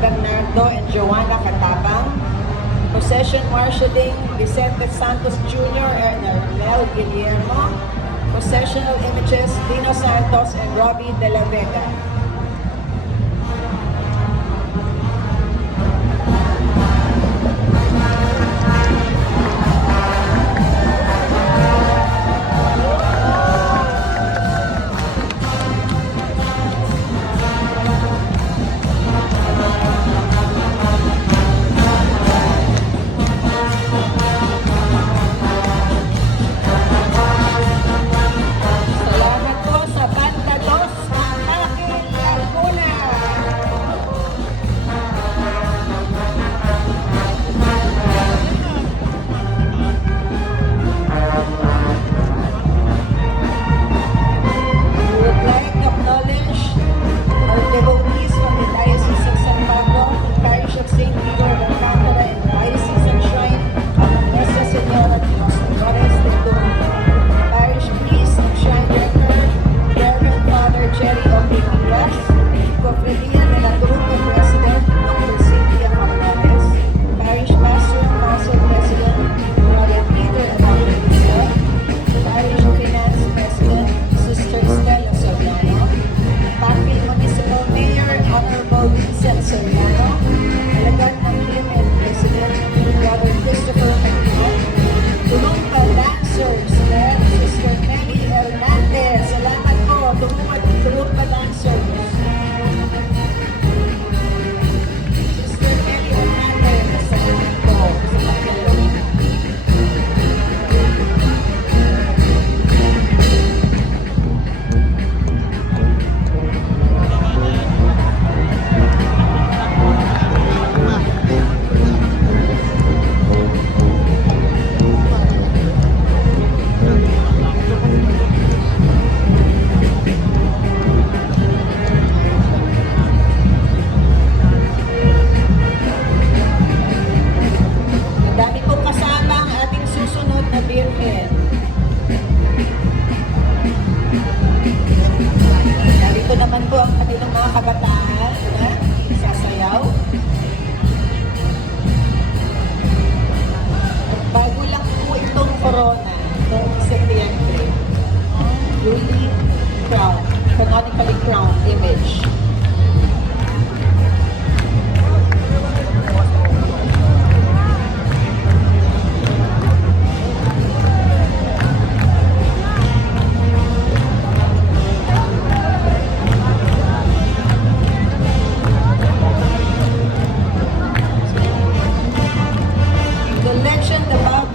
Bernardo and Joanna Catabang. Procession Marshalling, Vicente Santos Jr. and Mel Guillermo. Processional Images, Dino Santos and Robbie De La Vega.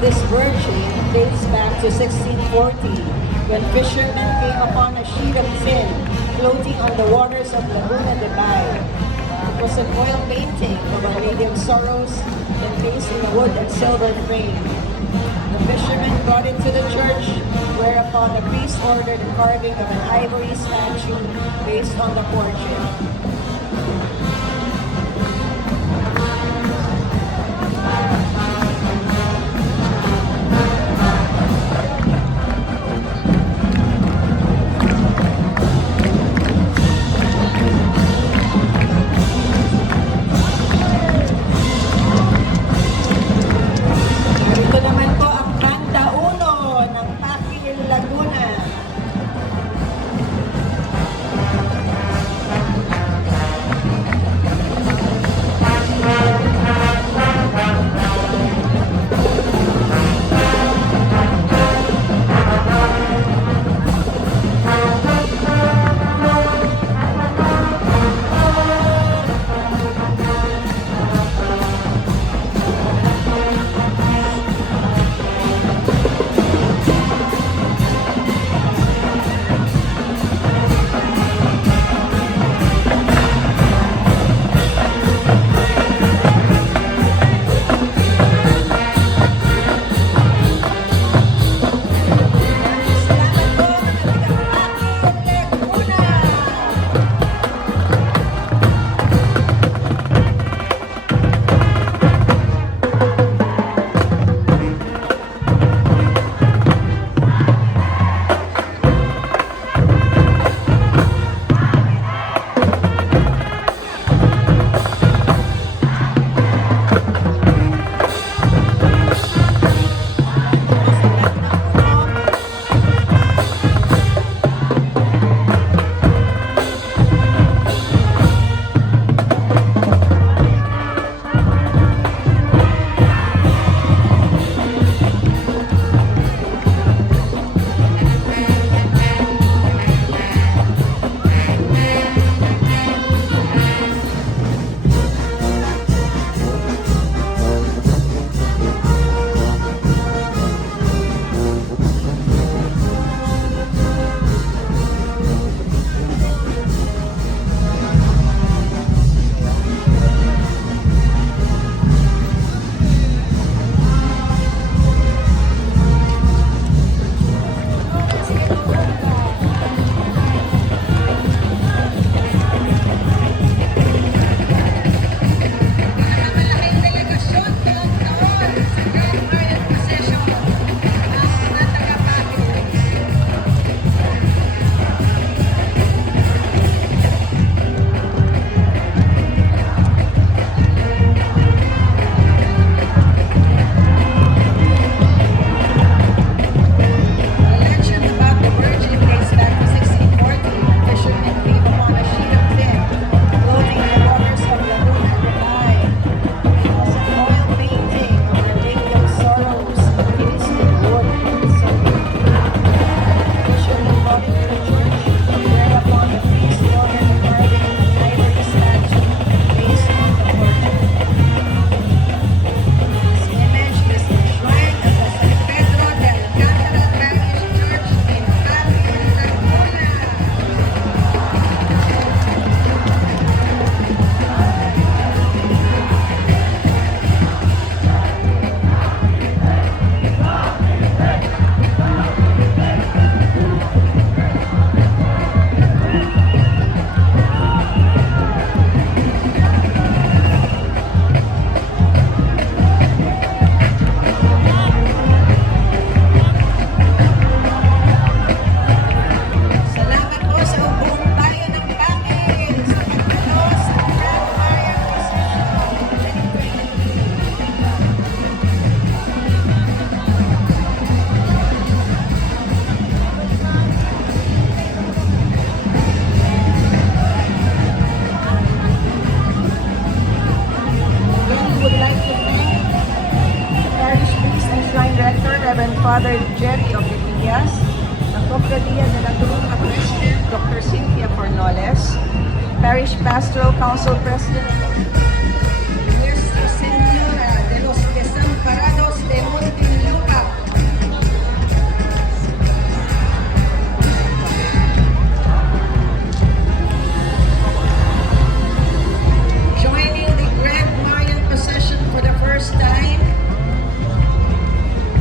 This virgin dates back to 1640, when fishermen came upon a sheet of tin floating on the waters of Laguna de Bay. It was an oil painting of Our Lady of Sorrows encased in a wood and silver frame. The fishermen brought it to the church, whereupon the priest ordered the carving of an ivory statue based on the portrait. Regalia de la Columna President, Dr. Cynthia Cornoles, Parish Pastoral Council President, Nuestra Señora de los Desamparados de Muntinlupa, joining the Grand Marian procession for the first time,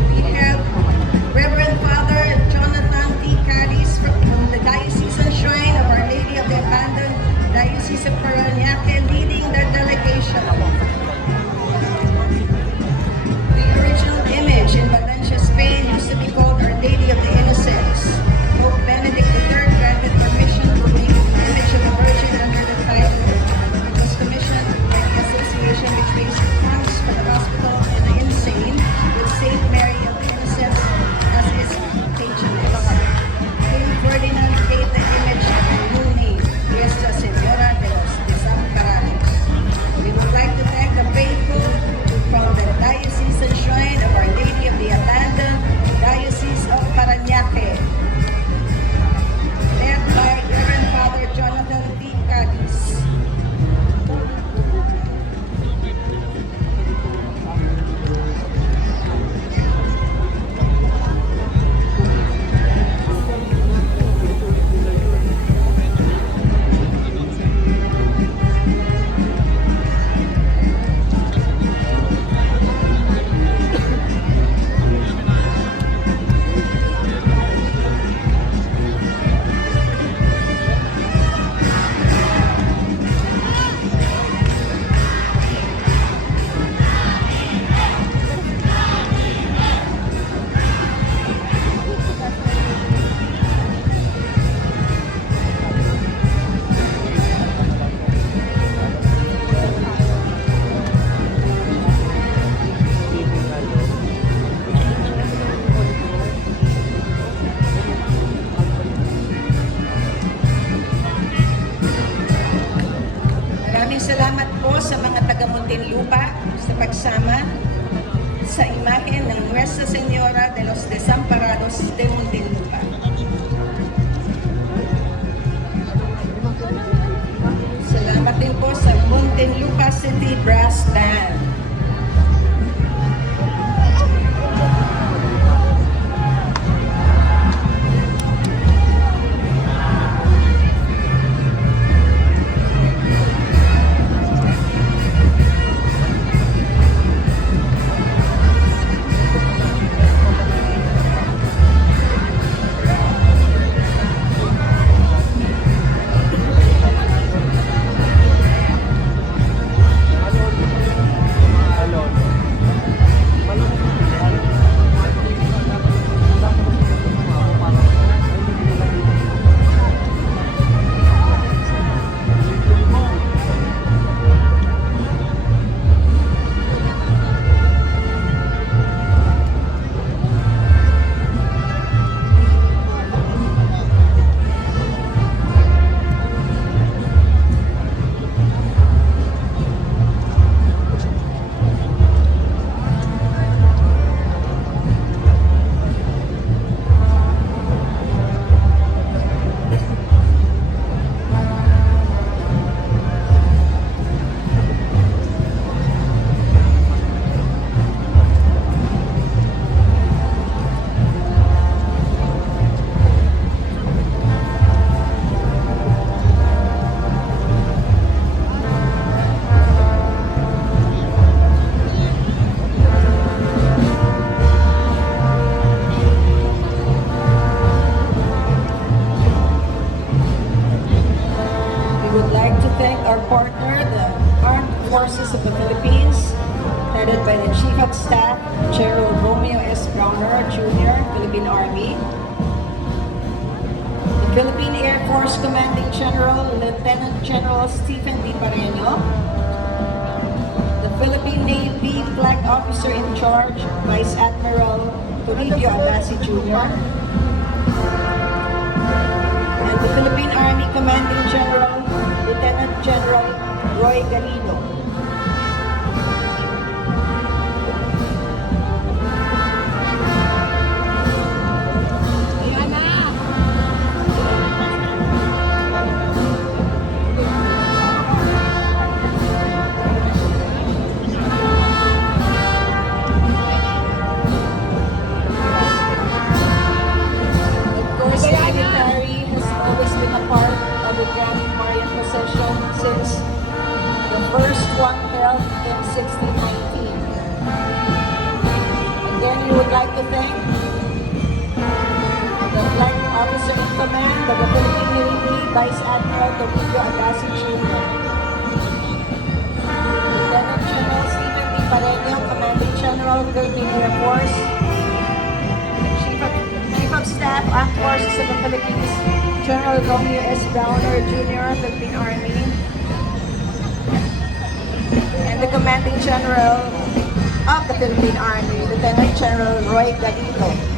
we have Reverend Father Jonathan T. Cadiz from the Diocesan Shrine of Our Lady of the Abandoned Diocese of Parañaque leading the delegation. The original image in Valencia, Spain used to be called Our Lady of the Innocents. Pope Benedict III granted permission to make the image of the Virgin under the title. It was commissioned by the association which raised funds for the hospital and the insane with Saint Mary of the Innocents as its patroness. King Ferdinand gave the image a new name, Nuestra Señora de los Desamparados. We would like to thank the faithful from the Diocesan Shrine of Our Lady of the Abandoned Diocese of Parañaque, led by Reverend Father Jonathan T. Cadiz. Maraming salamat po sa mga taga Muntinlupa sa pagsama sa imahe ng Nuestra Señora de los Desamparados de Muntinlupa. Salamat din po sa Muntinlupa City Brass Band. Our partner, the Armed Forces of the Philippines, headed by the Chief of Staff, General Romeo S. Browner, Jr., Philippine Army. The Philippine Air Force Commanding General, Lieutenant General Stephen D. Pareño. The Philippine Navy Flag Officer in Charge, Vice Admiral Toribio Abasi, Jr. And the Philippine Army Commanding General, Lieutenant General Roy Galindo. Mariana! to thank the Flight Officer in Command of the Philippine Navy, Vice Admiral Toribio Agassi Jr. Lieutenant General Stephen D. Pareño, Commanding General, Philippine Air Force. Chief of Staff, Armed Forces of the Philippines, General Romeo S. Browner Jr., Philippine Army. And the Commanding General of the Philippine Army, Lieutenant General Roy Galito.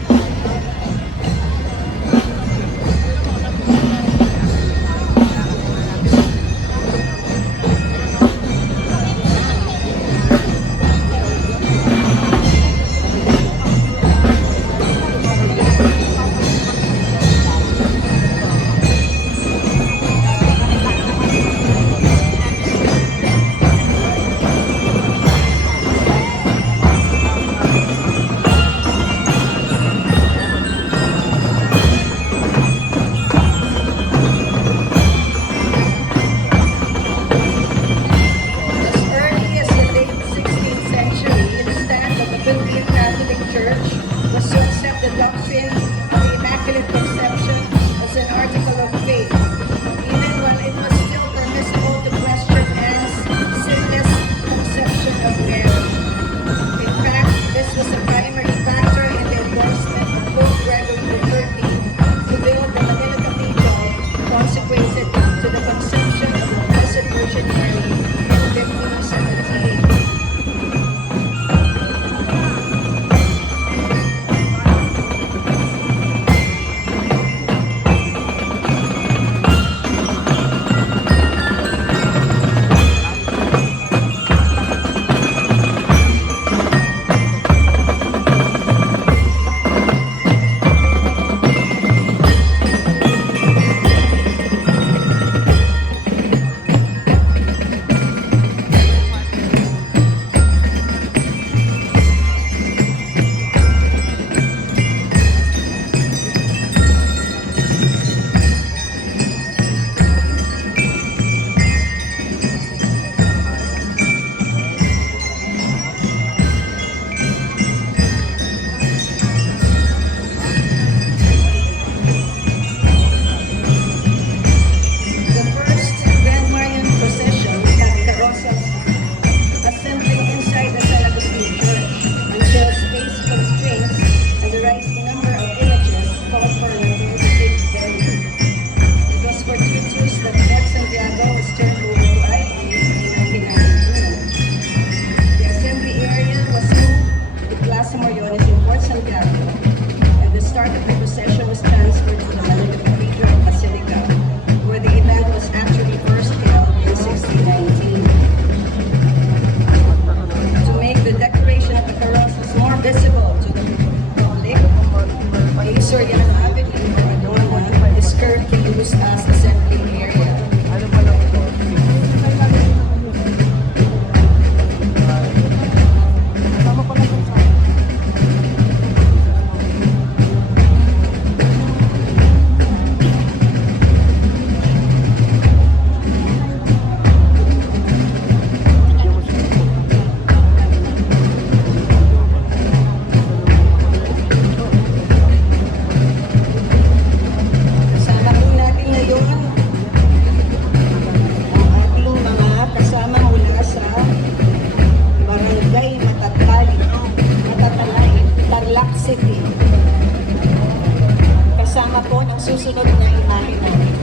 susunod na imahe namin.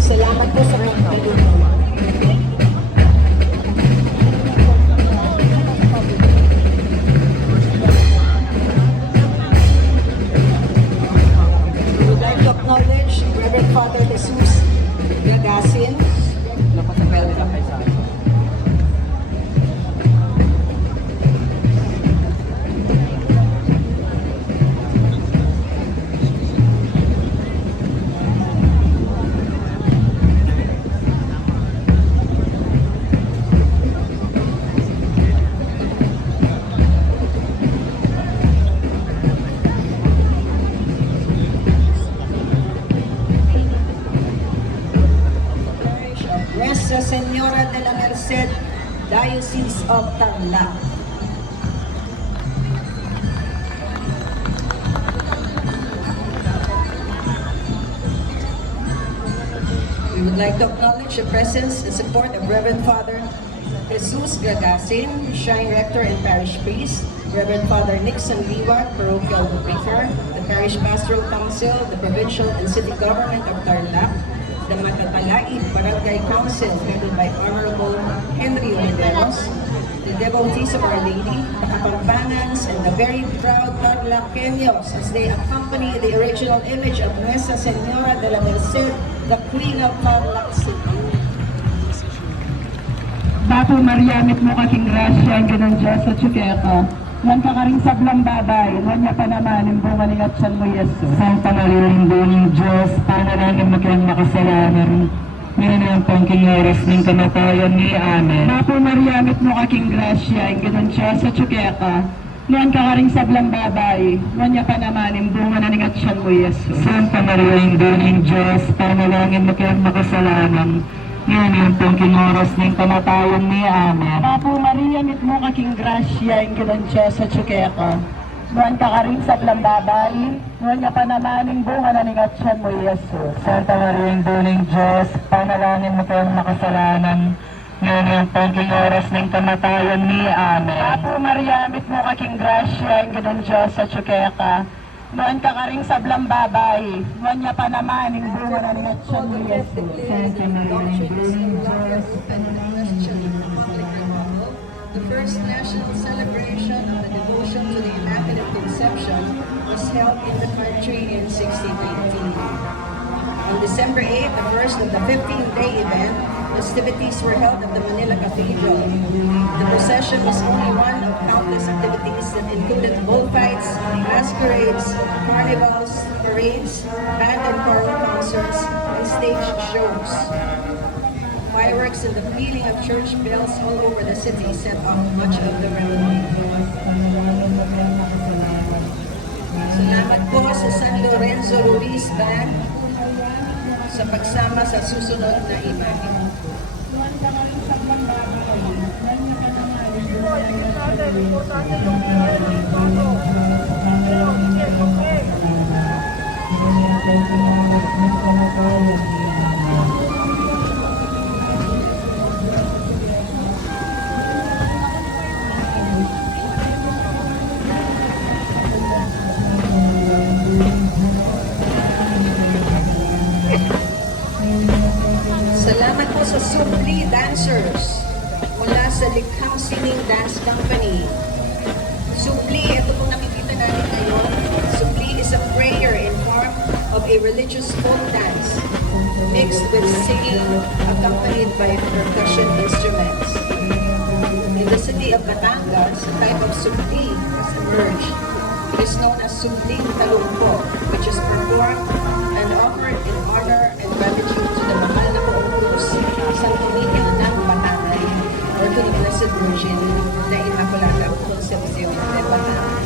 Salamat po sa pagtulong. We would like to acknowledge Reverend Father Jesus Gagasin. Nuestra Señora de la Merced, Diocese of Tarlac. would like to acknowledge the presence and support of Reverend Father Jesus Gagasin, Shrine Rector and Parish Priest, Reverend Father Nixon Liwag, Parochial Briefer, the Parish Pastoral Council, the Provincial and City Government of Tarlac, the Matatalait Barangay Council headed by Honorable Henry Oliveros, the devotees of Our Lady, the Kapampangans, and the very proud Tarlaceños as they accompany the original image of Nuestra Señora de la Merced, the Queen of Tarlac City. Bapo Mariamit mo kaking grasya, ang ganang Diyos sa Chukeka. Nang kakaring sablang babay, nanya pa naman ang bunga ni Atsan mo Yesu. Santa Maria, ang buong Diyos, panalangin mo kayong makasalanan. Ngayon ang pangking oras ng kamatayan ni Amen. Bapo Mariamit mo kaking grasya, ang ganang Diyos sa Chukeka. Nang kakaring sablang babay, nanya pa naman ang bunga ni Atsan mo Yesu. Santa Maria, ang buong Diyos, panalangin mo kayong makasalanan. Ngayon ang pangking oras ng kamatayan ni Amen. Bapo Maria, mit mo kaking grasya, ang ganang Diyos sa Chukeka. Nuan ka rin sa blambabay, nuan niya pa naman ang bunga na ningatsan mo, Yesus. Santa Maria, ang buong Diyos, panalangin mo kayong makasalanan. Ngayon ang pangking oras ng kamatayan ni Amen. Bapo Maria, mit mo kaking grasya, ang ganang Diyos sa Chukeka. Noon ka rin sa blambabay, noon niya pa naman ang bunga na ningatsan mo, Yesus. Santa Maria, the first national celebration of the devotion to the Immaculate Conception was held in the country in 1619. On December 8, the first of the 15-day event, festivities were held at the Manila Cathedral. The procession was only one of countless activities that included bullfights, masquerades, carnivals, parades, band and choral concerts, and stage shows. Fireworks and the pealing of church bells all over the city set off much of the revelry. Salamat po sa San Lorenzo Ruiz Band sa pagsama sa susunod na imahe. Salamat po sa Supli Dancers mula sa Likhang Singing Dance Company. Supli, ito po nakikita natin ngayon. Supli is a prayer in form of a religious folk dance mixed with singing accompanied by percussion instruments. In the city of Batangas, a type of supli has emerged. It is known as Supling Talumpo, which is performed and offered in honor and gratitude to the Mahal na Poong Cruz, Santo Niño ng Batanay, or to the Blessed Virgin na Immaculada Concepcion de Batanay.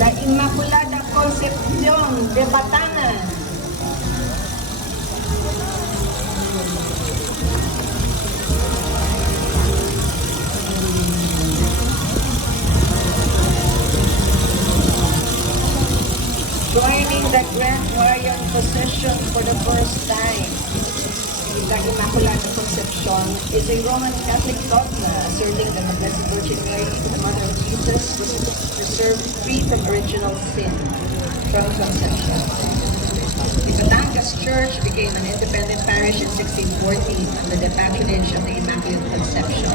La Inmaculada Concepcion de Batanay. Joining the Gran procession for the first time. The Immaculada Concepcion is a Roman Catholic dogma asserting that the Blessed Virgin Mary, the Mother of Jesus, was preserved free from original sin from conception. The Batangas Church became an independent parish in 1640 under the patronage of the Immaculate Conception.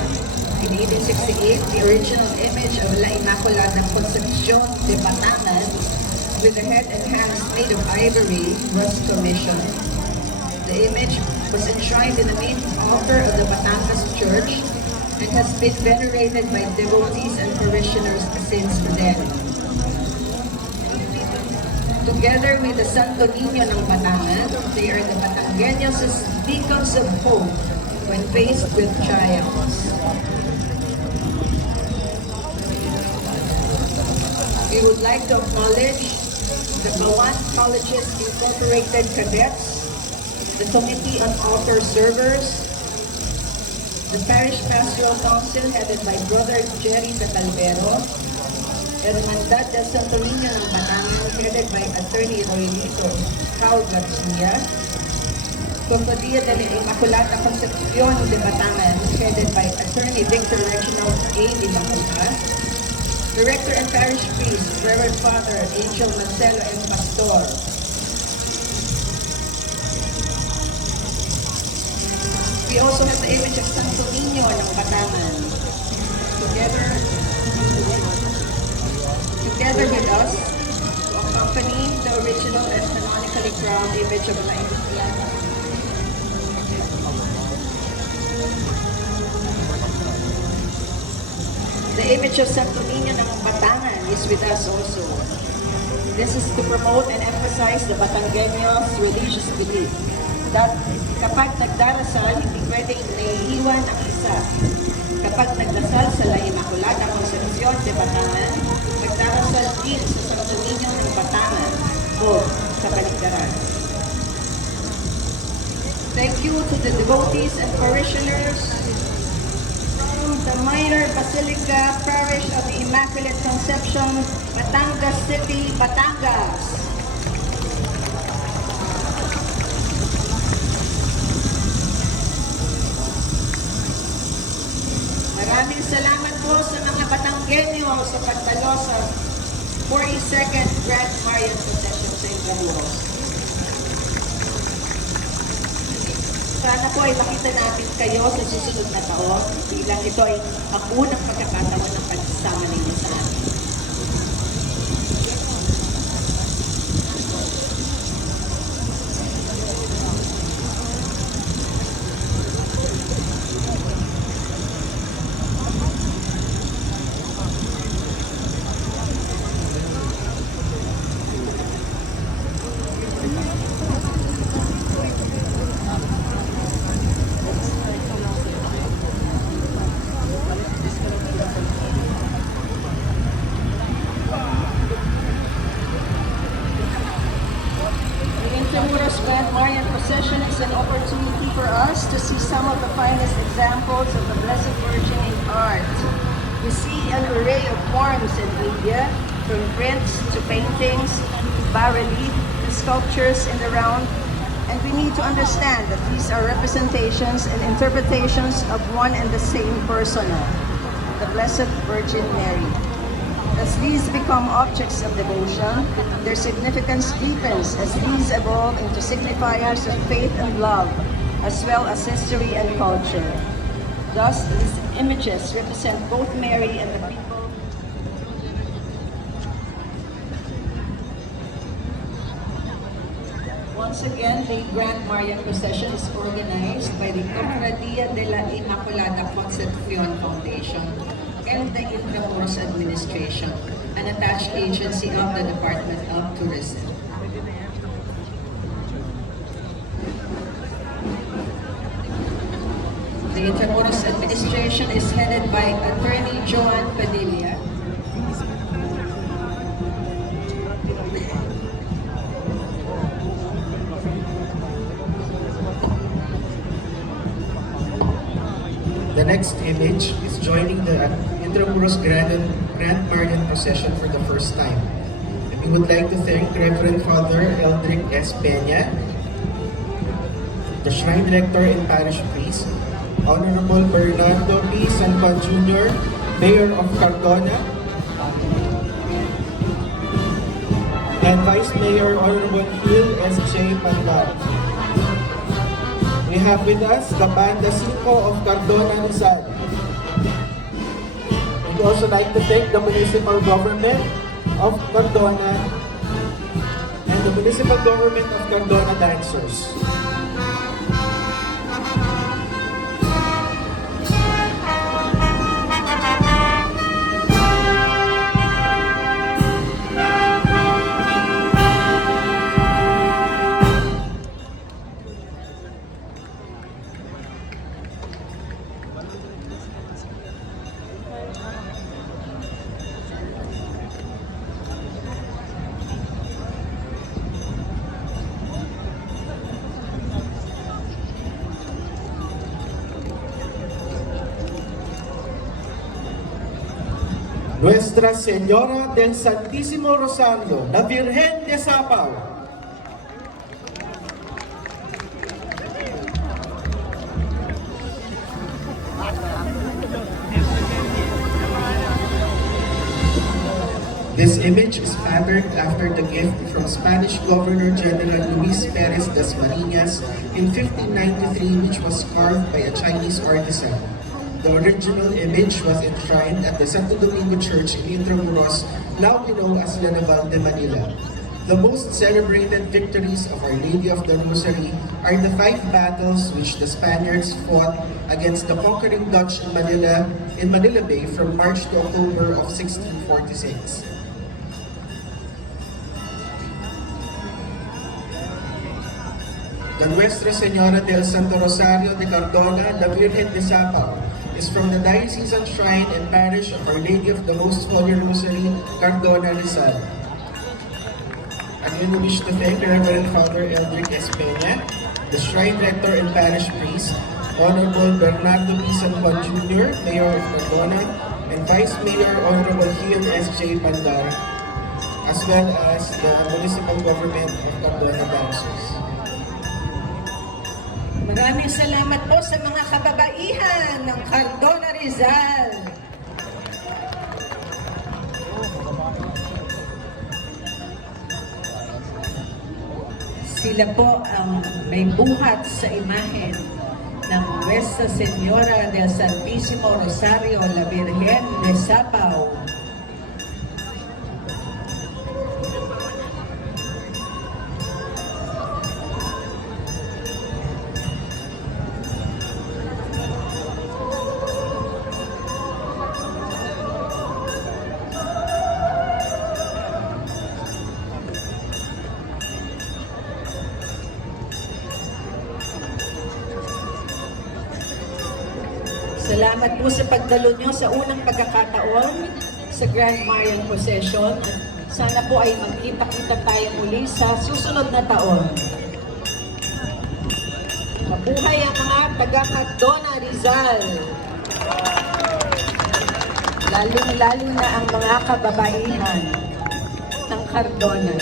In 1868, the original image of La Inmaculada Concepcion de Batangas, with the head and hands made of ivory, was commissioned. The image was enshrined in the main altar of the Batangas Church and has been venerated by devotees and parishioners since then. Together with the Santo Niño ng Batangas, they are the Batangueños' beacons of hope when faced with trials. We would like to acknowledge the Bawan Colleges Incorporated Cadets, the Committee on Altar Servers, the Parish Pastoral Council headed by Brother Jerry Catalvero, Hermandad del Santo Niño ng Batangan headed by Attorney Roylito Cal Garcia, Cofradía de la Inmaculada Concepción de Batangan headed by Attorney Victor Reginald A. Dimacuta, Director and Parish Priest, Reverend Father Angel Marcelo M. Pastor, we also have the image of Santo Niño ng Batangan. Together with us, to accompany the original and canonically crowned image of La Inmaculada. The image of Santo Niño ng Batangan is with us also. This is to promote and emphasize the Batangueños' religious belief that kapag nagdarasal, hindi pwedeng naiiwan ang isa. Kapag nagdasal sa La Inmaculada Concepción de Batangan, nagdarasal din sa Santo Niño ng Batangan o kabaligtaran. Thank you to the devotees and parishioners from the Minor Basilica Parish of the Immaculate Conception, Batangas City, Batangas. Maraming salamat po sa mga Batanggenyo sa pagdalo sa 42nd Gran Marian Procession sa Intramuros. Sana po ay makita natin kayo sa susunod na taon bilang ito ay ang unang pagkakataon ng pagsasama ninyo sa atin. Intramuros Grand Marian Procession is an opportunity for us to see some of the finest examples of the Blessed Virgin in art. We see an array of forms in media, from prints to paintings, bas-relief to sculptures in the round, and we need to understand that these are representations and interpretations of one and the same persona, the Blessed Virgin Mary. As these become objects of devotion, their significance deepens as these evolve into signifiers of faith and love, as well as history and culture. Thus, these images represent both Mary and the people. Once again, the Grand Marian Procession is organized by the Cofradía de la Inmaculada Concepción Foundation and the Intramuros Administration, an attached agency of the Department of Tourism. The Intramuros Administration is headed by Attorney Joan Padilla. The next image is joining the Intramuros Grand Marian Procession for the first time. And we would like to thank Reverend Father Eldrick S. Peña, the Shrine Director and Parish Priest, Honorable Bernardo P. San Juan Jr., Mayor of Cardona, and Vice Mayor Honorable Phil S. J. Pandal. We have with us the Banda 5 of Cardona Rizal. We'd also like to thank the municipal government of Cardona and the municipal government of Cardona dancers. Nuestra Señora del Santísimo Rosario, la Virgen de Sapao. This image is patterned after the gift from Spanish Governor General Luis Perez das Marinas in 1593, which was carved by a Chinese artisan. The original image was enshrined at the Santo Domingo Church in Intramuros, now known as La Naval de Manila. The most celebrated victories of Our Lady of the Rosary are the 5 battles which the Spaniards fought against the conquering Dutch in Manila Bay from March to October of 1646. The Nuestra Señora del Santo Rosario de Cardona, la Virgen de Sapao, is from the Diocesan Shrine and Parish of Our Lady of the Most Holy Rosary, Cardona, Rizal. And we wish to thank Reverend Father Eldrick S. Peña, the Shrine Rector and Parish Priest, Honorable Bernardo P. San Juan Jr., Mayor of Cardona, and Vice Mayor Honorable Hiam S. J. Pandar, as well as the Municipal Government of Cardona Councils. Maraming salamat po sa mga kababaihan ng Cardona, Rizal. Sila po ang may buhat sa imahen ng Nuestra Señora del Santísimo Rosario, la Virgen de Sapao. Salamat po sa pagdalo nyo sa unang pagkakataon sa Grand Marian Porcesión. Sana po ay magkita-kita tayo muli sa susunod na taon. Mabuhay ang mga taga-Cardona, Rizal. Lalong-lalo na ang mga kababaihan ng Cardona.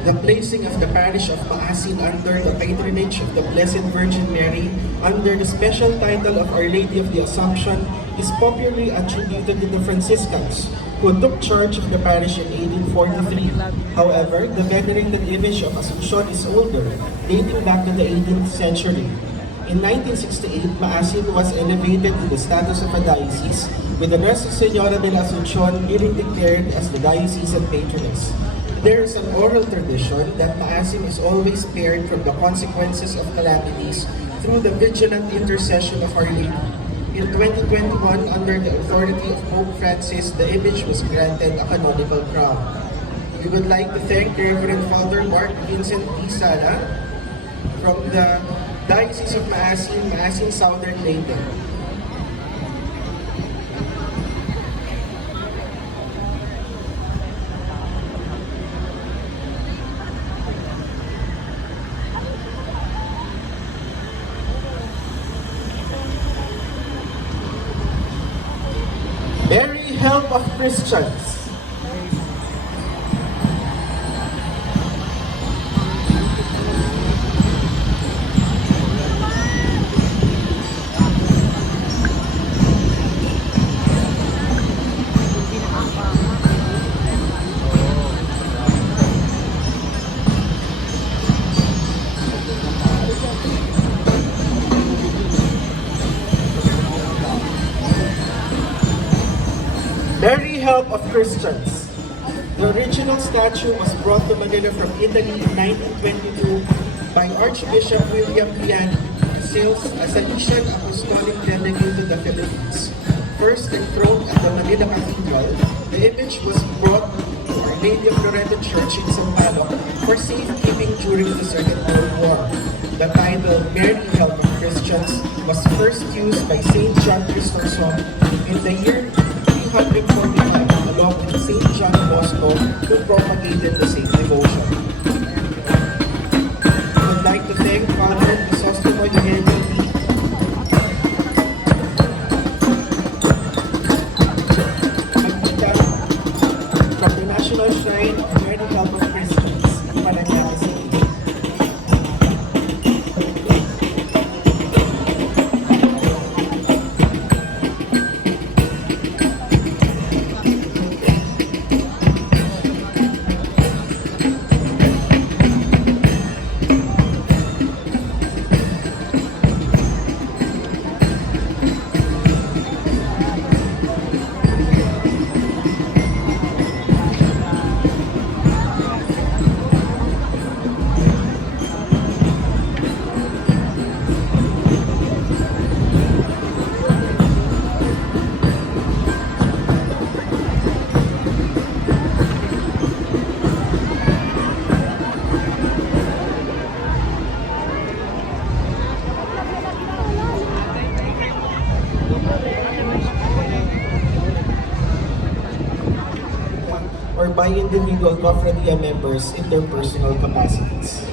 The placing of the parish of Maasin under the patronage of the Blessed Virgin Mary under the special title of Our Lady of the Assumption is popularly attributed to the Franciscans, who took charge of the parish in 1843. However, the venerated image of Assumption is older, dating back to the 18th century. In 1968, Maasin was elevated to the status of a diocese, with the Nuestra Señora de la Asunción being declared as the diocesan patroness. There is an oral tradition that Maasin is always spared from the consequences of calamities through the vigilant intercession of Our Lady. In 2021, under the authority of Pope Francis, the image was granted a canonical crown. We would like to thank Reverend Father Mark Vincent D. Sala from the Diocese of Maasin, Maasin Southern Leyte. Very help of Christians. Very help of Christians. The original statue was brought to Manila from Italy in 1922 by Archbishop William Gran as a Salesian Apostolic Delegate to the Philippines. first enthroned at the Manila Cathedral, the image was brought to Our Lady of Loreto Church in Sampaloc for safekeeping during the Second World War. The title, Mary Help of Christians, was first used by Saint John Chrysostom in the year 345 along with Saint John Bosco, who propagated the same devotion. I would like to thank Father Chrysostom Eugenio from the National Shrine of Mary Help of Christians, Mariana City. Or by individual Cofradia members in their personal capacities.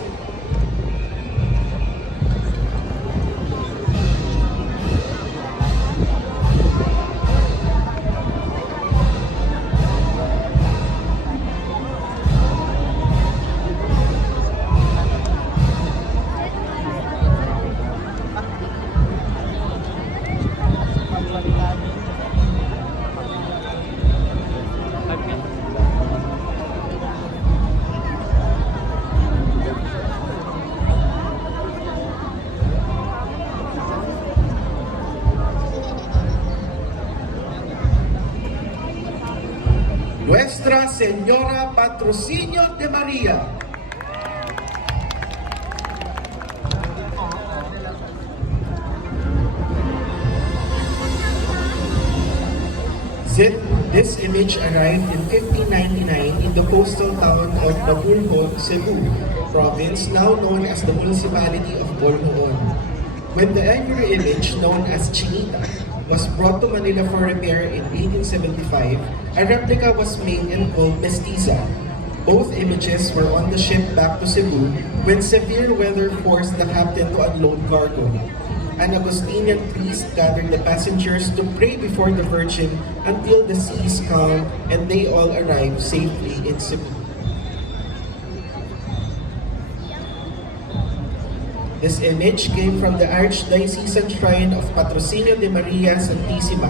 Nuestra Señora Patrocinio de María. This image arrived in 1599 in the coastal town of Nabulhon, Cebu province, now known as the municipality of Bolhoon. When the ivory image, known as Chinita, was brought to Manila for repair in 1875, a replica was made and called Mestiza. Both images were on the ship back to Cebu when severe weather forced the captain to unload cargo. An Augustinian priest gathered the passengers to pray before the Virgin until the seas calmed and they all arrived safely in Cebu. This image came from the Archdiocesan Shrine of Patrocinio de Maria Santissima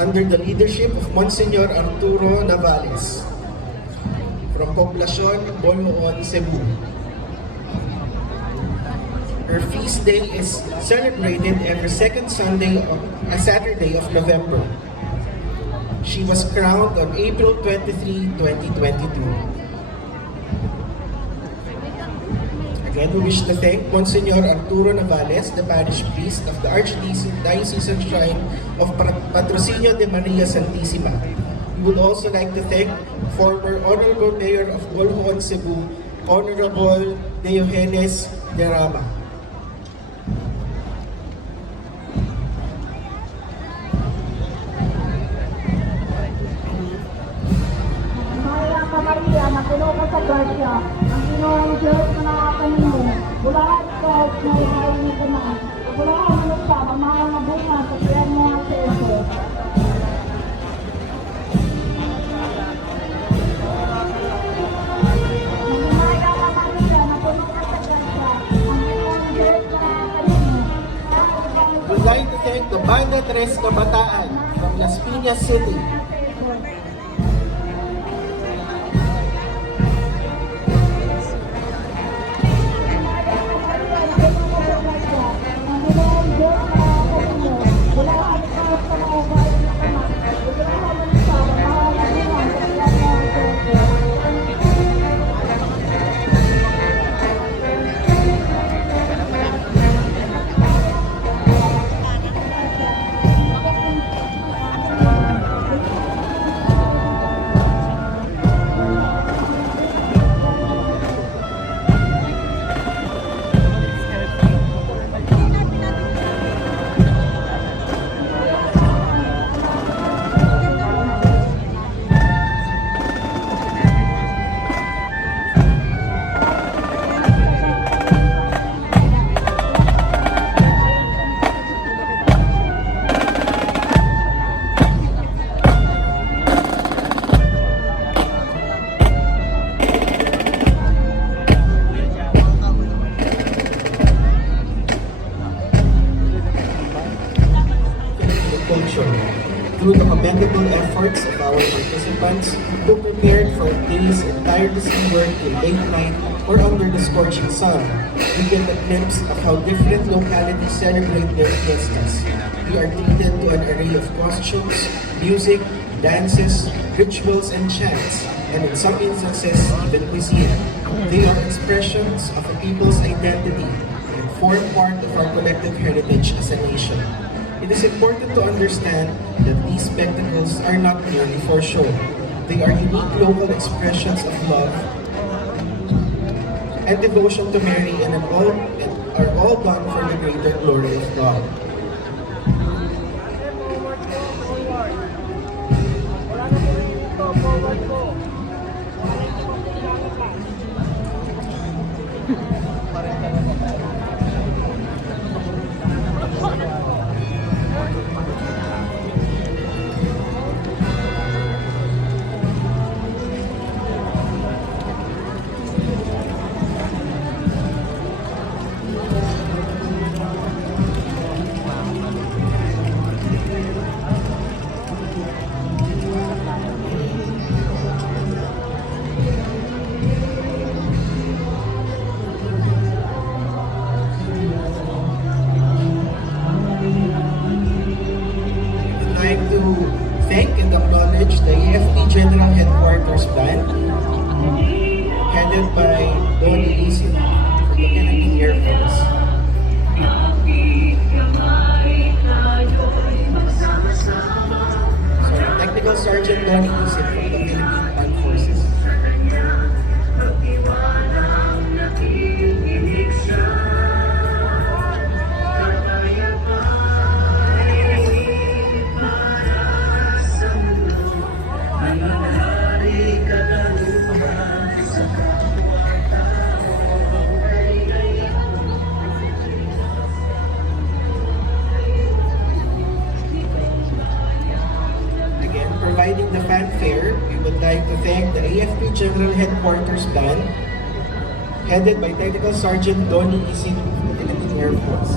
under the leadership of Monsignor Arturo Navales from Poblacion, Bolhoon, Cebu. Her feast day is celebrated every second Saturday of November. She was crowned on April 23, 2022. Again, we wish to thank Monsignor Arturo Navales, the parish priest of the Archdiocesan Shrine of Patrocinio de Maria Santissima. We would also like to thank former Honorable Mayor of Bolhoon, Cebu, Honorable Diogenes de Rama. Maria, na puno ka sa grasya, ang Pinoong Diyos na nakakanin mo, bulahan ka at nahihayin mo ka na, bulahan mo siya, mamahal na bunga sa tiyan mo at sa ito. Maria ka Maria, na puno ka sa grasya, ang Pinoong Diyos na nakakanin mo. We'd like to thank the Banda Tres Kabataan from Las Piñas City. commendable efforts of our participants who prepared for days and tirelessly worked till late night or under the scorching sun, we get a glimpse of how different localities celebrate their fiestas. We are treated to an array of costumes, music, dances, rituals, and chants, and in some instances, even cuisine. They are expressions of a people's identity and form part of our collective heritage as a nation. It is important to understand that these spectacles are not merely for show. They are unique local expressions of love and devotion to Mary and are all done for the greater glory of God. Like to thank and acknowledge the AFP General Headquarters Band, headed by Donnie Isin for the Philippine Air Force. Sorry, Technical Sergeant Donnie Isin from the Philippine Armed Forces. Providing the fanfare, we would like to thank the AFP General Headquarters Band, headed by Technical Sergeant Donnie Isin from the Philippine Air Force.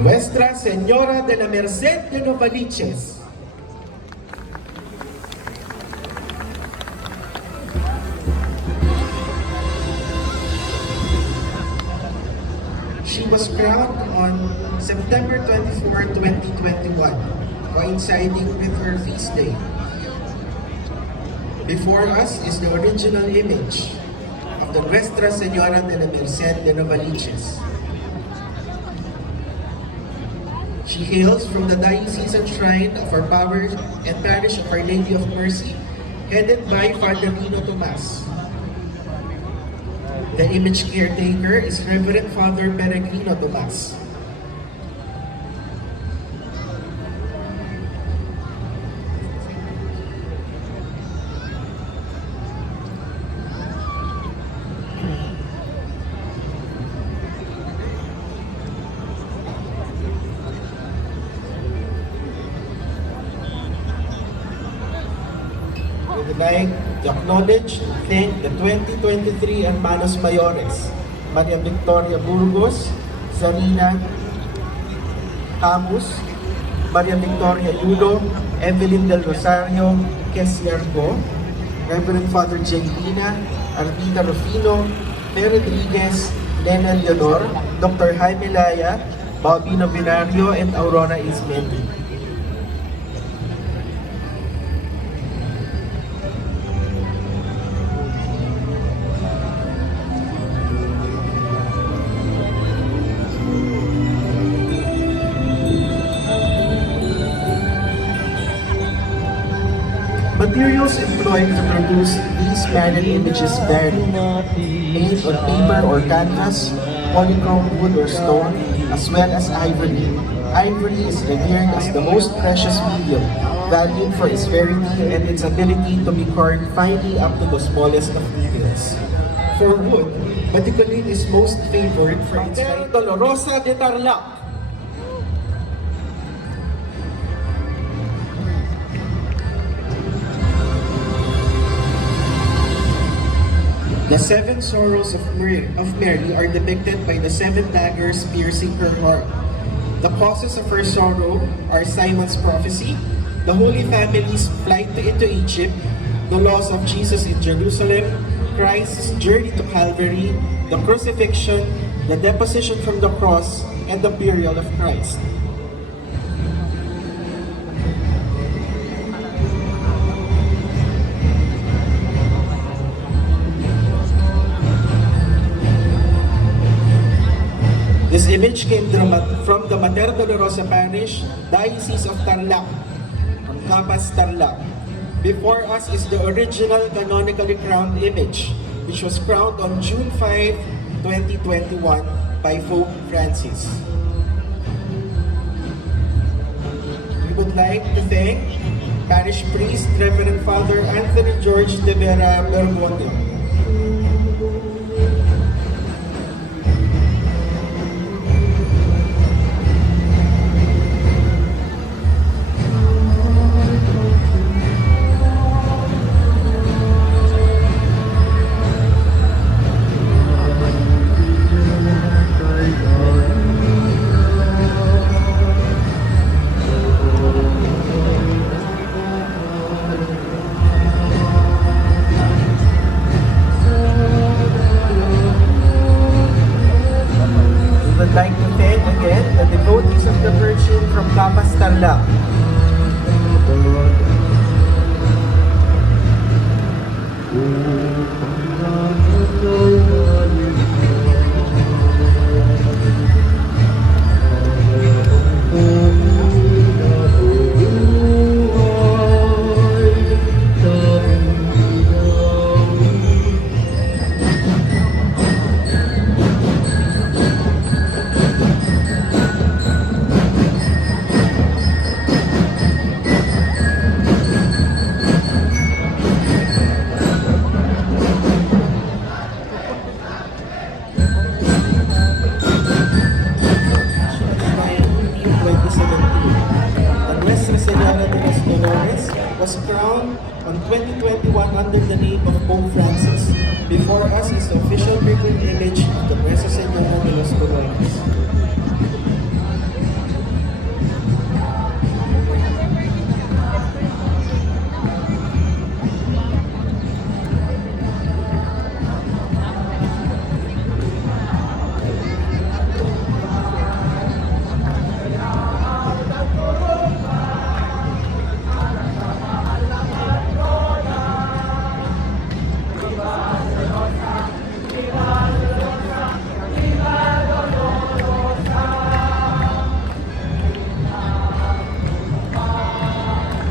Nuestra Señora de la Merced de Novaliches. She was crowned on September 24, 2021, coinciding with her feast day. Before us is the original image of the Nuestra Señora de la Merced de Novaliches. She hails from the diocesan shrine of our parish and parish of Our Lady of Mercy, headed by Father Nino Tomas. The image caretaker is Reverend Father Peregrino Tomas. We would like to acknowledge and thank the 2023 Hermanos Mayores, Maria Victoria Burgos, Zarina Camus, Maria Victoria Yulo, Evelyn Del Rosario, Kesiargo, Reverend Father Jelina, Ardita Rufino, May Rodriguez, Lena Leonor, Dr. Jaime Laya, Bobby Novenario, and Aurora Ismendi. materials employed to produce these Marian images vary. Made on paper or canvas, polychrome wood or stone, as well as ivory. Ivory is revered as the most precious medium, valued for its verity and its ability to be carved finely up to the smallest of details. For wood, Baticolin is most favored for its Dolorosa de Tarlac. The seven sorrows of Mary are depicted by the seven daggers piercing her heart. The causes of her sorrow are Simon's prophecy, the Holy Family's flight into Egypt, the loss of Jesus in Jerusalem, Christ's journey to Calvary, the crucifixion, the deposition from the cross, and the burial of Christ. This image came from the Mater Dolorosa Parish, Diocese of Tarlac, from Capas, Tarlac. Before us is the original canonically crowned image, which was crowned on June 5, 2021 by Pope Francis. We would like to thank Parish Priest Reverend Father Anthony George de Vera Bergonio. Would like to thank again the devotees of the Virgin from Capas, Tarlac. Was crowned on 2021 under the name of Pope Francis. Before us is the official written image of the Nuestra Señora de los Dolores.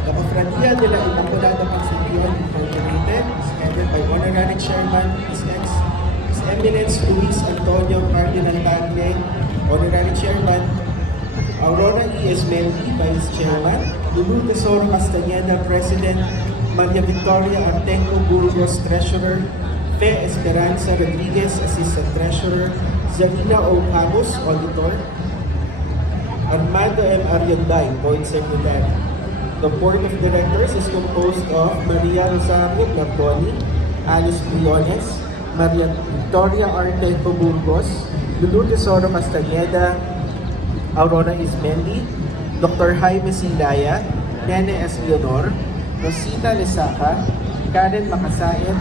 Cofradía de la Inmaculada Concepción Incorporated is headed by Honorary Chairman His Eminence Luis Antonio Cardinal Tagle, Honorary Chairman Aurora E. Esmeldi, Vice Chairman, Lulu Tesoro Castañeda, President, Maria Victoria Artenco Burgos, Treasurer, Fe Esperanza Rodriguez, Assistant Treasurer, Zarina O. Camus, Auditor, Armando M. Arianday, Board Secretary. The Board of Directors is composed of Maria Rosario Blartoni, Alice Briones, Maria Victoria Artenco Burgos, Lulu Tesoro Castañeda, Aurora Ismendi, Dr. Jaime Silaya, Nene S. Leonor, Rosita Lesaca, Karen Makasaet,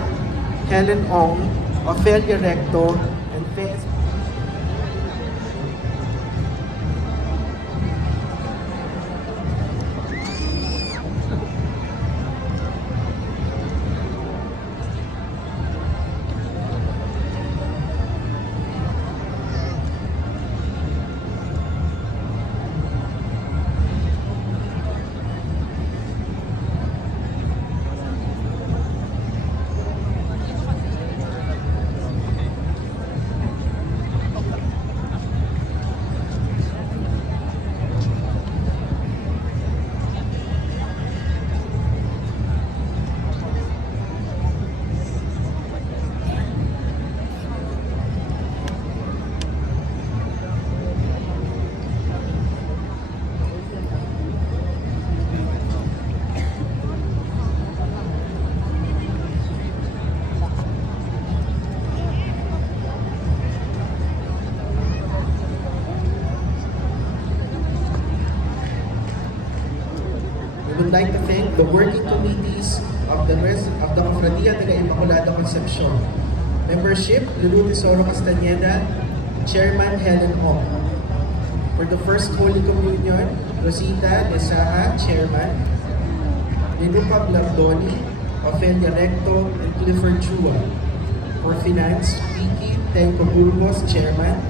Helen Ong, Ofelia Recto, and Fe. would like to thank the working committees of the Cofradía de la Inmaculada Concepcion. Membership, Lulu Tesoro Castañeda, Chairman Helen Ong. For the First Holy Communion, Rosita Lesaha, Chairman, Nilupa Blardoni, Ofelia Recto, and Clifford Chua. For Finance, Vicky Tenco Burgos, Chairman,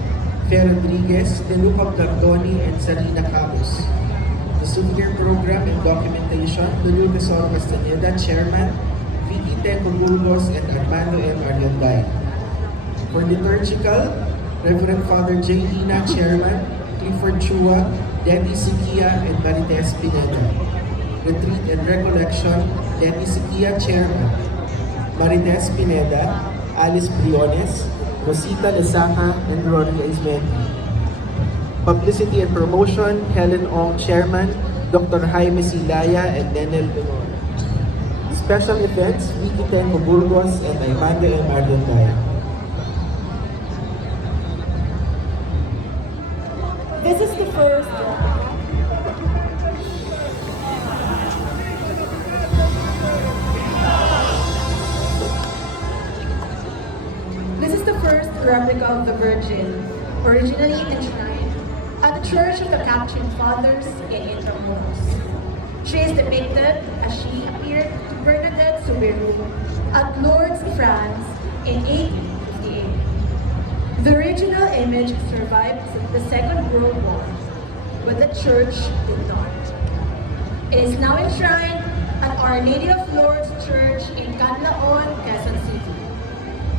Fer Rodriguez, Nilupa Blardoni, and Sarina Cabos. The Souvenir Program and Documentation, Lulu Tesoro Castañeda, Chairman, Vicky Tenco Burgos, and Armando M. Arlanday. For Liturgical, Reverend Father J. Lina, Chairman, Clifford Chua, Letty Sikia, and Marites Pineda. Retreat and Recollection, Letty Sikia, Chairman, Marites Pineda, Alice Briones, Rosita Lesaca, and Rory Ismenti. Publicity and Promotion, Helen Ong, Chairman, Dr. Jaime Silaya, and Nenel Benor. Special Events, Vicky Tenco Burgos, and Aymanda M. Arlanday. This is the first replica of the Virgin, originally enshrined at the Church of the Capuchin Fathers in Intramuros. She is depicted as she appeared to Bernadette Soubirous at Lourdes, France in 1858. The original image survived the Second World War, but the church did not. It is now enshrined at Our Lady of Lourdes Church in Canlaon, Quezon City.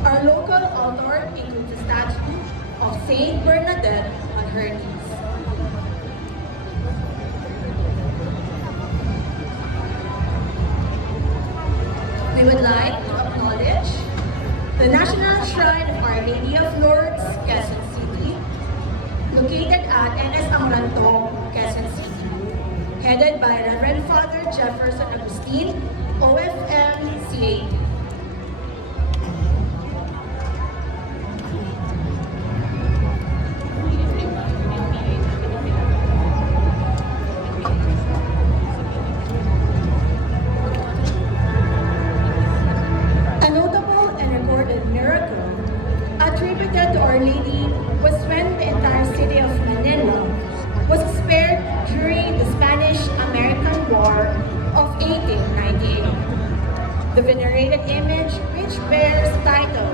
Our local altar includes a statue of Saint Bernadette on her knees. We would like to acknowledge the National Shrine of Our Lady of Lourdes, Quezon City, located at NS Amranto, Quezon City, headed by Reverend Father Jefferson Agustin, OFM CAT. The venerated image, which bears title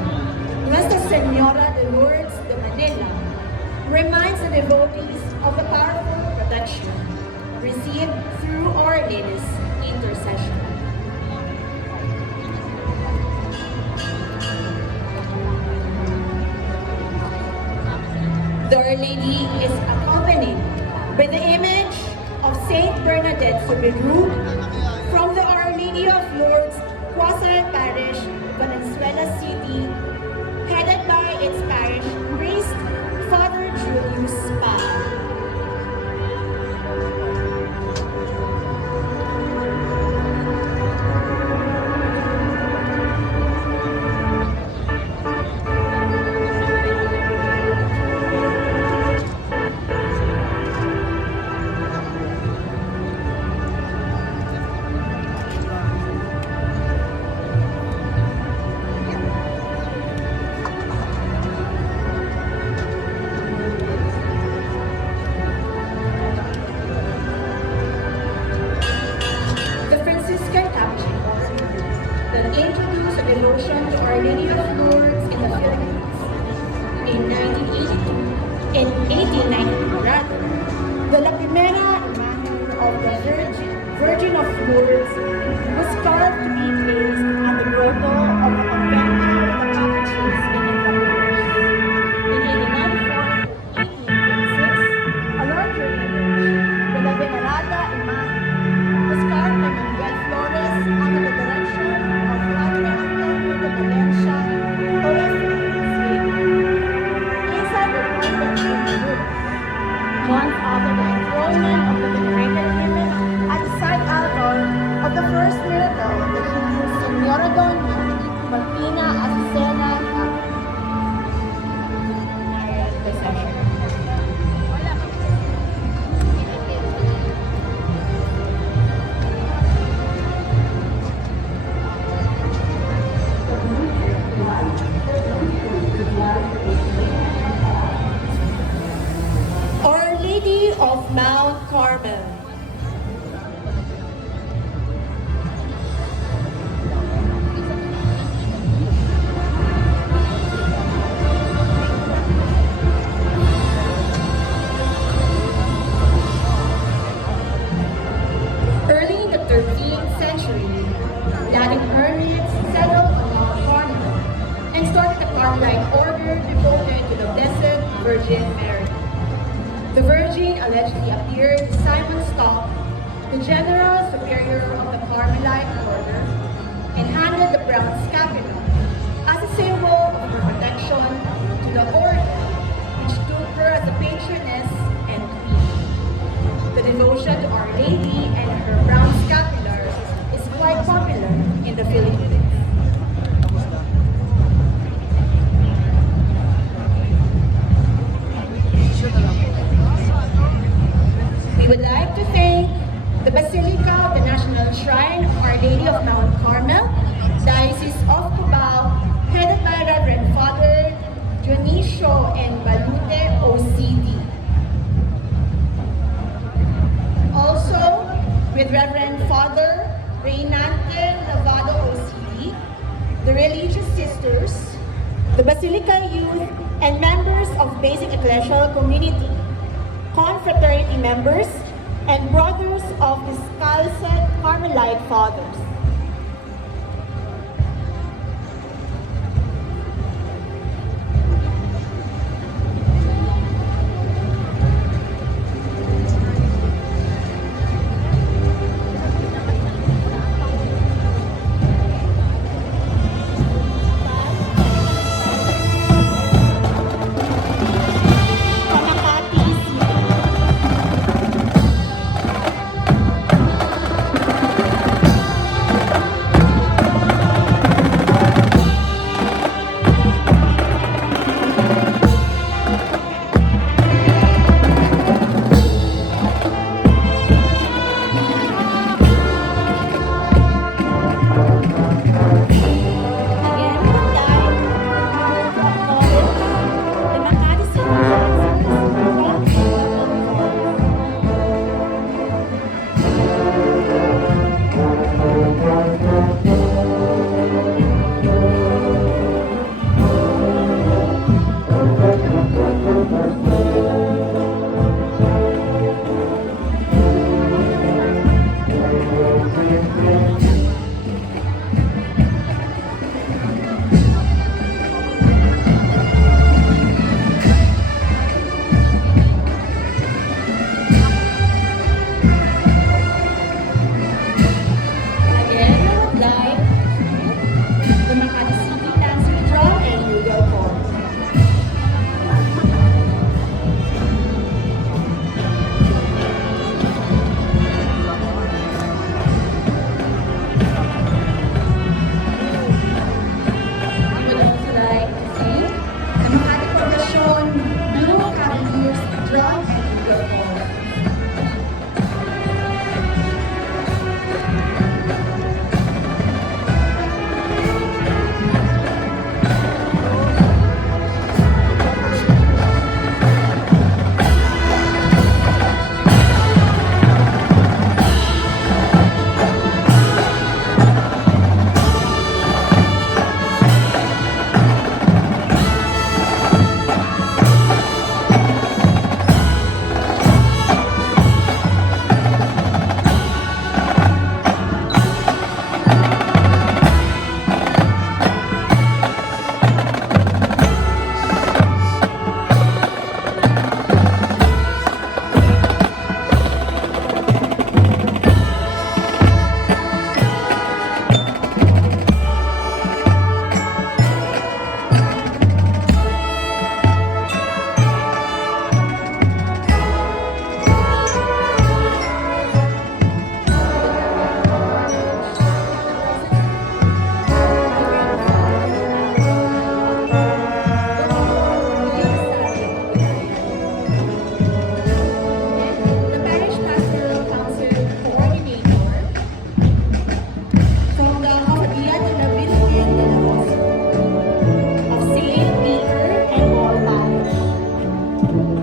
Nuestra Señora de Lourdes de Manila, reminds the devotees of the powerful protection received through Our Lady's intercession. The Our Lady is accompanied by the image of Saint Bernadette Soubirous from the Our Lady of Lourdes Quezon Parish, Valenzuela City, headed by its parish priest, Father Julius Pal. Devotion to Our Lady of Lourdes in the Philippines. In 1892 rather, the La Primera imagen of the Virgin of Lourdes was carved to be placed on the grotto of the convento of the Capuchins in Intramuros. In 1894 to 1886, a larger image, the La Venerada imagen, was carved by Manuel Flores under the direction of Padre Valencia, inside the convent in Peru. Months after the enthronement of the venerated image at the side altar of the first Mount Carmel. Early in the 13th century, Latin hermits settled on Mount Carmel and started a Carmelite order devoted to the Blessed Virgin Mary. The Virgin allegedly appeared to Simon Stock, the general superior of the Carmelite order, and handed the brown scapular as a symbol of her protection to the order, which took her as a patroness and queen. The devotion to Our Lady and her brown scapular is quite popular in the Philippines. We would like to thank the Basilica of the National Shrine of Our Lady of Mount Carmel, Diocese of Cubao, headed by Reverend Father Dionisio and Balute OCD. Also, with Reverend Father Reynante Lavado OCD, the religious sisters, the Basilica youth, and members of basic ecclesial community, confraternity members, and brothers of the Scalced Carmelite Fathers.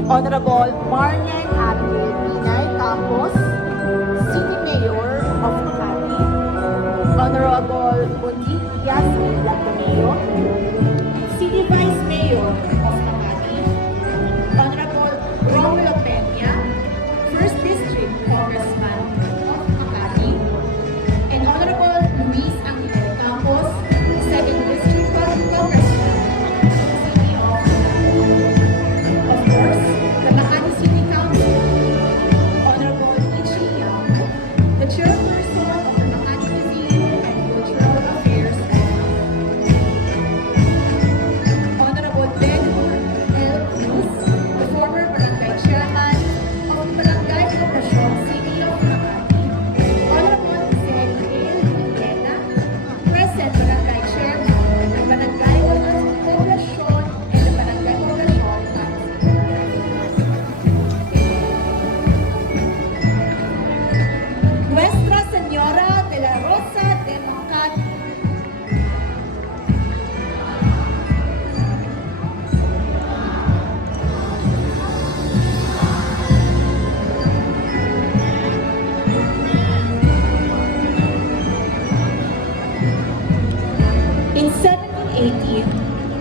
Honorable Marian Abigail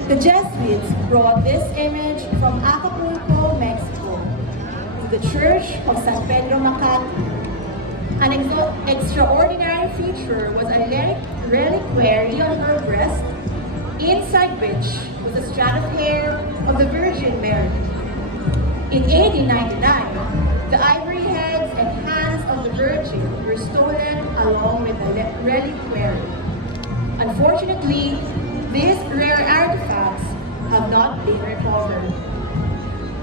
The Jesuits brought this image from Acapulco, Mexico, to the Church of San Pedro Makati. An extraordinary feature was a reliquary on her breast, inside which was a strand of hair of the Virgin Mary. In 1899, the ivory heads and hands of the Virgin were stolen along with the reliquary. Unfortunately, these rare artifacts have not been recovered.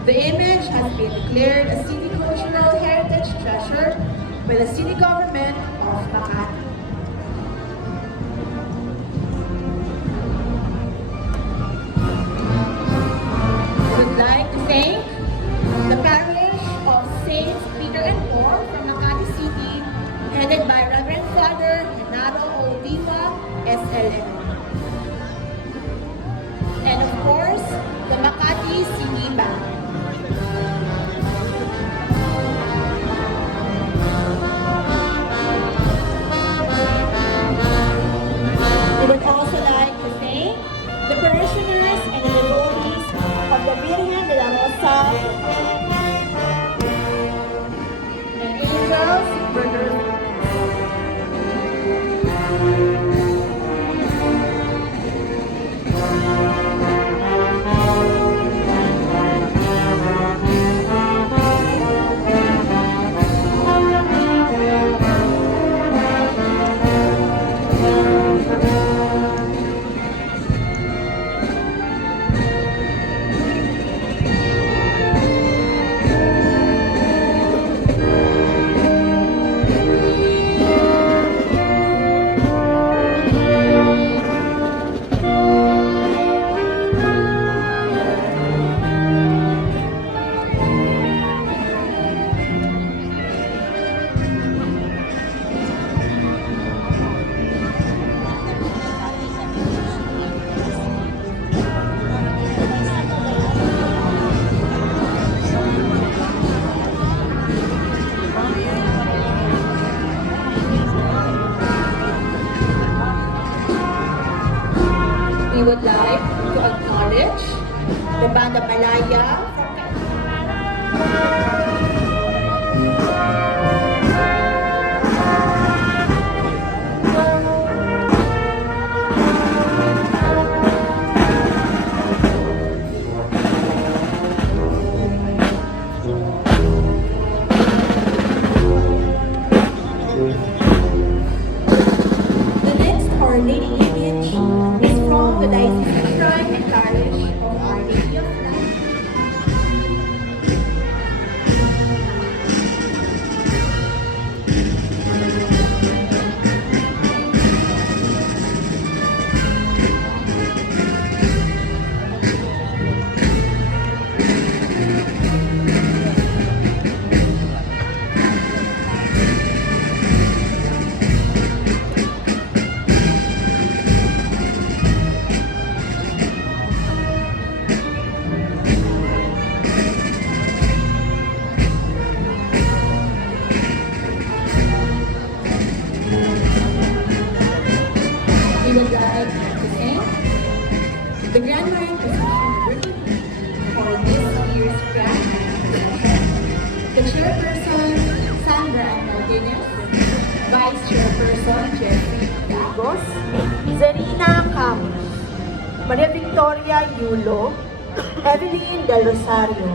The image has been declared a city cultural heritage treasure by the city government of Makati. I would like to thank the parish of Saints Peter and Paul from Makati City, headed by Reverend Father Renato Oldiva, SLM. And of course, the Makati City Bank. We would also like to thank the parishioners and the devotees of the Virgen de la Rosa and angels, burgers. We would like to acknowledge the Banda Malaya The next Our Lady image is from the Diocese Shrine and Parish of Our Lady of Light. We would like to thank the Gran for this year's Gran. The Chairperson, Sandra Martinez, Vice Chairperson, Jeffrey Dagos, Zarina Camus, Maria Victoria Yulo, Evelyn Del Rosario,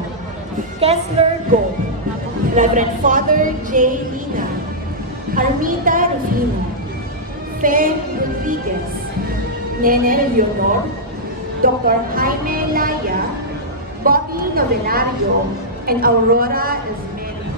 Kessler Go, Reverend Father J. Lina, Armita Rufina, Fe Rodriguez, Nene Leonor, Dr. Jaime Laya, Bobby Novenario, and Aurora Esmeri.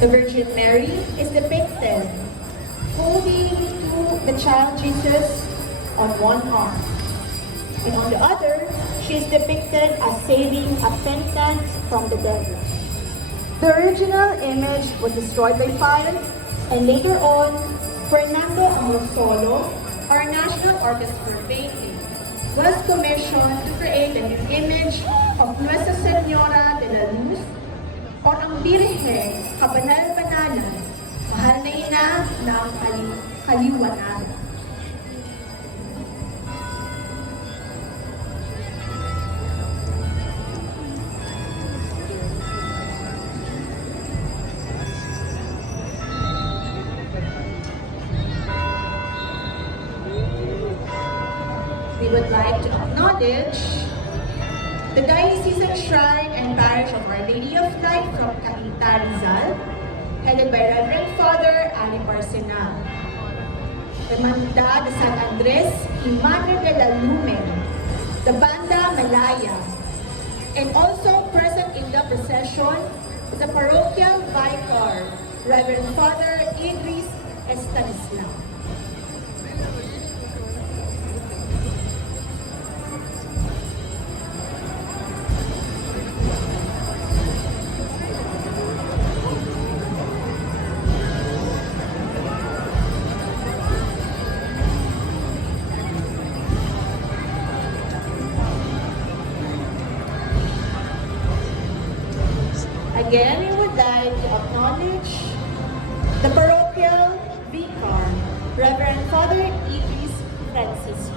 The Virgin Mary is depicted holding to the child Jesus on one arm. And on the other, she is depicted as saving a penitent from the devil. The original image was destroyed by fire, and later on, Fernando Amosolo, our national artist for painting, was commissioned to create a new image of Nuestra Señora de la Luz or ang Birhen, kabanal-banalan, mahal na ina ng kaliwanagan. We would like to acknowledge the Diocesan Shrine and Parish of Our Lady of Light from Cainta, Rizal, headed by Reverend Father Ali Parsenal. The Hermandad de San Andres y Madre de la Lumen, the Banda Malaya, and also present in the procession is the parochial vicar, Reverend Father Idris Estanislau. Again, we would like to acknowledge the parochial vicar, Reverend Father Idris Francis.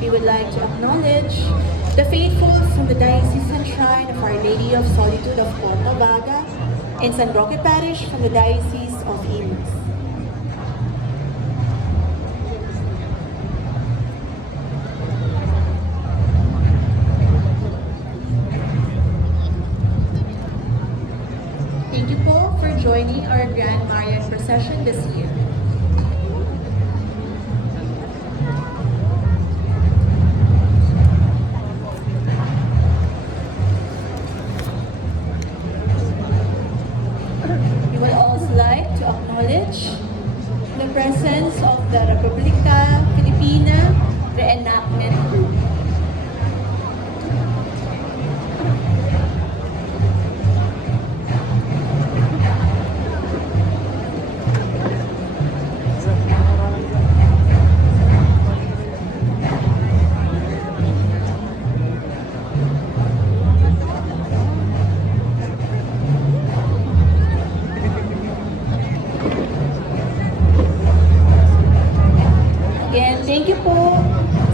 We would like to acknowledge the faithful from the Diocesan Shrine of Our Lady of Solitude of Porta Vaga and San Roque Parish from the Diocese of Imus. Thank you po for joining our Grand Marian procession this year. We would also like to acknowledge the presence of the Republica Filipina Reenactment Group. Again, thank you po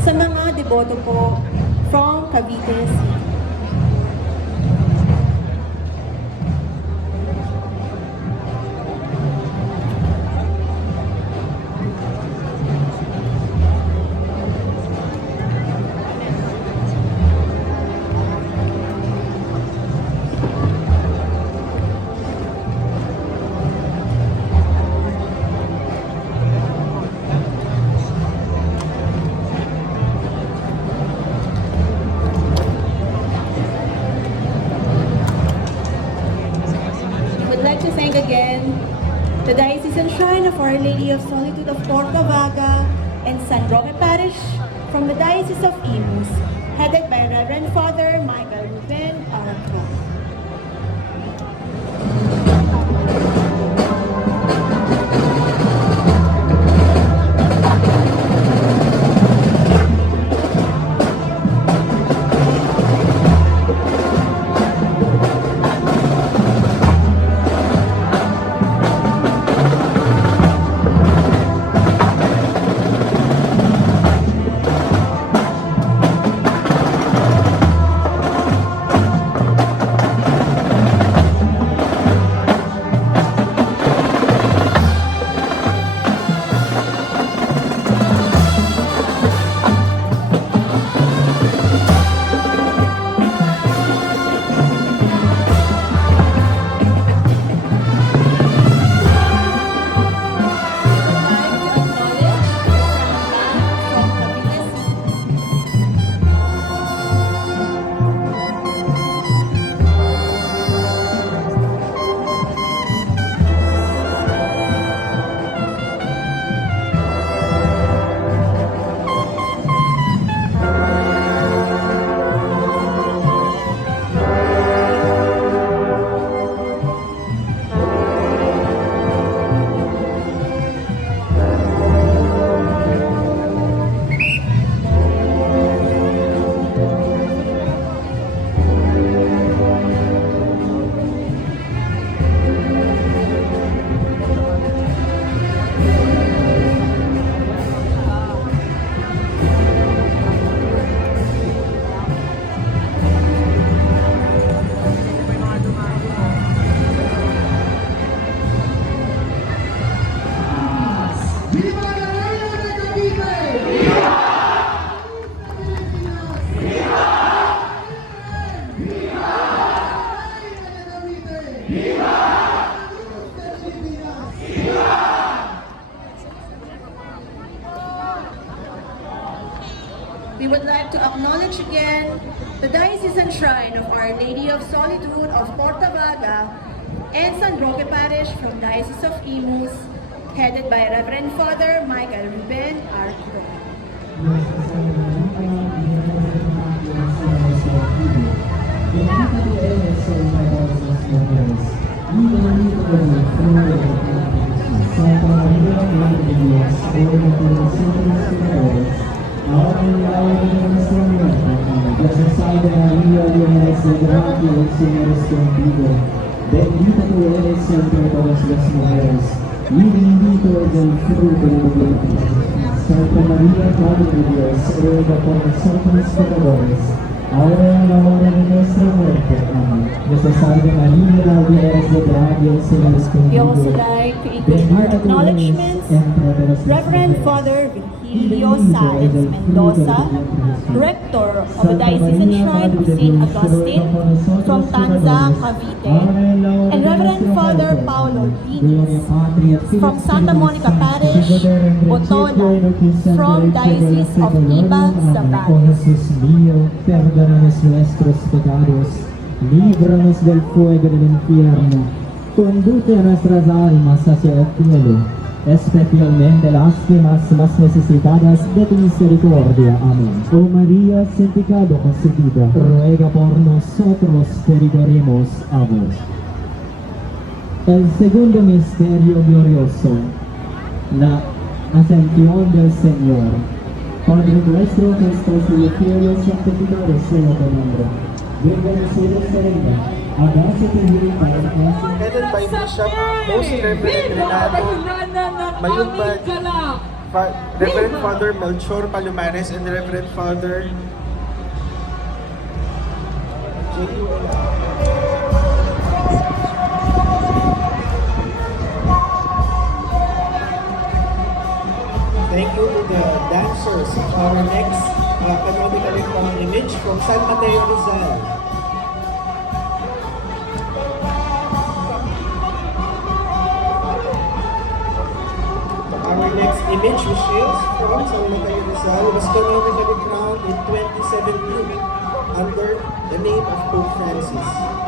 sa mga deboto po from Cavite City. Would like to thank again the Diocesan Shrine of Our Lady of Solitude of Porta Vaga and San Roque Parish from the Diocese of Imus, headed by Reverend Father Michael Ruben Arco. We would like to acknowledge again the Diocesan Shrine of Our Lady of Solitude of Porta Vaga and San Roque Parish from Diocese of Imus, headed by Reverend Father Michael Ruben Arco. Bendita tú eres entre todas las mujeres, y bendito es el fruto de tu vientre. Santa María, Madre de Dios, ruega por nosotros pecadores, ahora y en la hora de nuestra muerte. Amén. Dios te salve María, llena de gracia, el Señor es We also contigo. like to include our acknowledgements. Reverend Father Virgilio Sáenz Mendoza, Rector of the Diocesan Shrine of St. Augustine from Tanza, Cavite, and Reverend Father Paulo Linis from Santa Monica Parish, Botolan, from Diocese of Iba, Oh Zambales. Jesús mío, perdónanos nuestros pecados, líbranos del fuego del infierno, conduce a nuestras almas hacia el cielo, especialmente las más necesitadas de tu misericordia. Amén. Oh María, sin pecado concebida, ruega por nosotros que recurrimos a vos. El segundo misterio glorioso, la ascensión del Señor. Padre nuestro que estás en los cielos, santificado sea tu nombre. Venga el cielo serena, hágase tu voluntad en la tierra. Headed by Bishop Most Reverend Renato Mayugbad, Reverend Father Melchor Palumares, and Reverend Father Thank you to the dancers of our next canonically crowned image from San Mateo Rizal. Our next image, which is from San Mateo Rizal, was canonically crowned in 2017 under the name of Pope Francis.